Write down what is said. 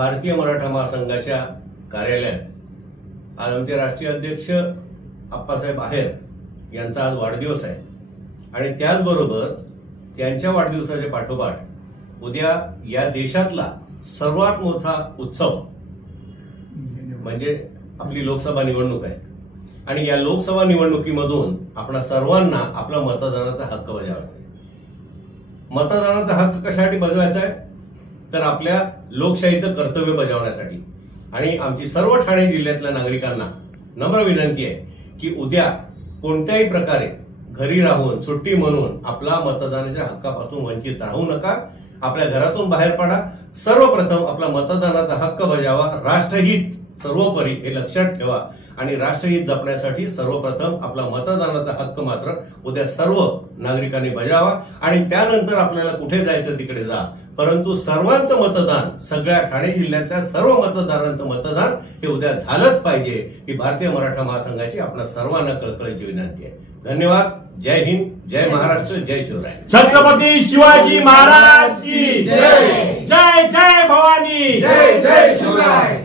भारतीय मराठा महासंघाच्या कार्यालयात आज आमचे राष्ट्रीय अध्यक्ष आप्पासाहेब आहेर यांचा आज वाढदिवस आहे आणि त्याचबरोबर त्यांच्या वाढदिवसाच्या पाठोपाठ उद्या या देशातला सर्वात मोठा उत्सव म्हणजे आपली लोकसभा निवडणूक आहे आणि या लोकसभा निवडणुकीमधून आपणा सर्वांना आपला मतदानाचा हक्क बजावायचा आहे। मतदानाचा हक्क कशासाठी बजावायचा आहे तर आपल्या लोकशाहीचं कर्तव्य बजावण्यासाठी। आणि आमची सर्व ठाणे जिल्ह्यातल्या नागरिकांना नम्र विनंती आहे की उद्या कोणत्याही प्रकारे घरी राहून सुट्टी म्हणून आपला मतदानाच्या हक्कापासून वंचित राहू नका। आपल्या घरातून बाहेर पडा, सर्वप्रथम आपला मतदानाचा हक्क बजावा, राष्ट्रहित सर्वोपरी हे लक्षात ठेवा आणि राष्ट्रहित जपण्यासाठी सर्वप्रथम आपला मतदानाचा हक्क मात्र उद्या सर्व नागरिकांनी बजावा आणि त्यानंतर आपल्याला कुठे जायचं तिकडे जा, परंतु सर्वांचं मतदान, सगळ्या ठाणे जिल्ह्यातल्या सर्व मतदारांचं मतदान हे उद्या झालंच पाहिजे ही भारतीय मराठा महासंघाची आपल्या सर्वांना कळकळीची विनंती आहे। धन्यवाद। जय हिंद, जय महाराष्ट्र, जय शिवराय। छत्रपती शिवाजी महाराज की जय। जय जय भवानी, जय जय शिवराय।